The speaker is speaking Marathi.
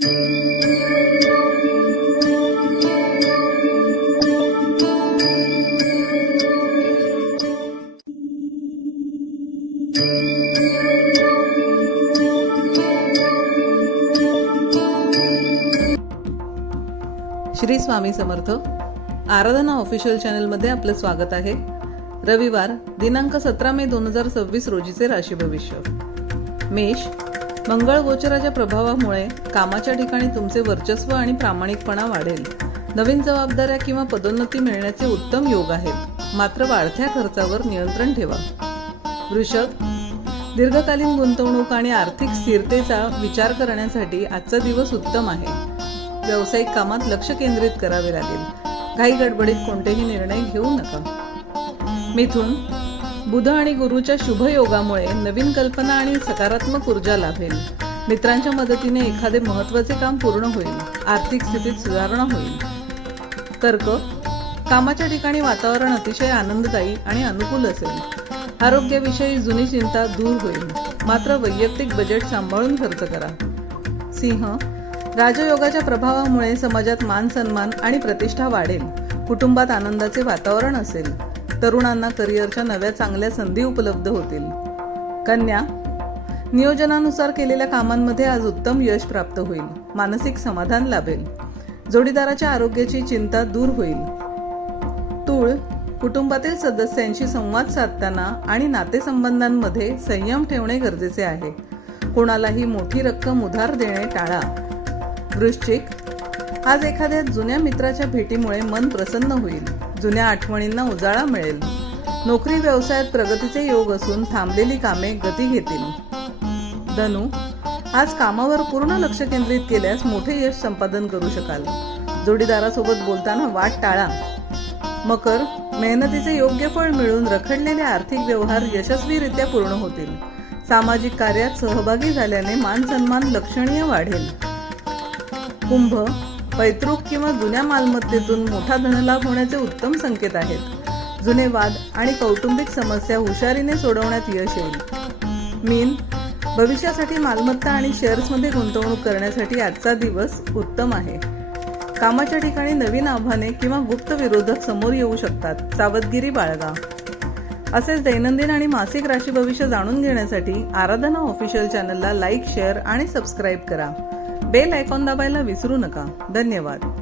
श्री स्वामी समर्थ. आराधना ऑफिशियल चॅनलमध्ये आपलं स्वागत आहे. रविवार दिनांक 17 मे 2026 रोजीचे राशी भविष्य. मेष, मंगळ गोचराच्या प्रभावामुळे कामाच्या ठिकाणी तुमचे वर्चस्व आणि प्रामाणिकपणा वाढेल. नवीन जबाबदाऱ्या किंवा पदोन्नती मिळण्याचे उत्तम योग आहेत, मात्र वाढत्या खर्चावर नियंत्रण ठेवा. वृषभ, दीर्घकालीन गुंतवणूक आणि आर्थिक स्थिरतेचा विचार करण्यासाठी आजचा दिवस उत्तम आहे. व्यावसायिक कामात लक्ष केंद्रित करावे लागेल. घाई गडबडीत कोणतेही निर्णय घेऊ नका. मिथुन, बुध आणि गुरुच्या शुभ योगामुळे नवीन कल्पना आणि सकारात्मक ऊर्जा लाभेल. मित्रांच्या मदतीने एखादे महत्त्वाचे काम पूर्ण होईल. आर्थिक स्थितीत सुधारणा होईल. कर्क, कामाच्या ठिकाणी वातावरण अतिशय आनंददायी आणि अनुकूल असेल. आरोग्याविषयी जुनी चिंता दूर होईल, मात्र वैयक्तिक बजेट सांभाळून खर्च करा. सिंह, राजयोगाच्या प्रभावामुळे समाजात मान सन्मान आणि प्रतिष्ठा वाढेल. कुटुंबात आनंदाचे वातावरण असेल. तरुणांना करिअरच्या नव्या चांगल्या संधी उपलब्ध होतील. कन्या, नियोजनानुसार केलेल्या कामांमध्ये आज उत्तम यश प्राप्त होईल. मानसिक समाधान लाभेल. जोडीदाराच्या आरोग्याची चिंता दूर होईल. तूळ, कुटुंबातील सदस्यांशी संवाद साधताना आणि नातेसंबंधांमध्ये संयम ठेवणे गरजेचे आहे. कोणालाही मोठी रक्कम उधार देणे टाळा. वृश्चिक, आज एखाद्या जुन्या मित्राच्या भेटीमुळे मन प्रसन्न होईल. जुन्या आठवणींना उजाळा मिळेल. नोकरी व्यवसायात प्रगतीचे योग असून थांबलेली कामे गती घेतील. धनु, आज कामावर पूर्ण लक्ष केंद्रित केल्यास मोठे यश संपादन करू शकाल. जोडीदारासोबत बोलताना वाद टाळा. मकर, मेहनतीचे योग्य फळ मिळून रखडलेले आर्थिक व्यवहार यशस्वीरित्या पूर्ण होतील. सामाजिक कार्यात सहभागी झाल्याने मान सन्मान लक्षणीय वाढेल. कुंभ, पैतृक किंवा जुन्या मालमत्तेतून मोठा धनलाभ होण्याचे उत्तम संकेत आहेत. जुने वाद आणि कौटुंबिक समस्या हुशारीने सोडवण्यात यश येईल. मीन, भविष्यासाठी मालमत्ता आणि शेअर्समध्ये गुंतवणूक करण्यासाठी आजचा दिवस उत्तम आहे. कामाच्या ठिकाणी नवीन आव्हाने किंवा गुप्त विरोधक समोर येऊ शकतात. सावधगिरी बाळगा. असेच दैनंदिन आणि मासिक राशी भविष्य जाणून घेण्यासाठी आराधना ऑफिशियल चॅनलला लाईक, शेअर आणि सबस्क्राईब करा. बेल आयकॉन दाबायला विसरू नका. धन्यवाद.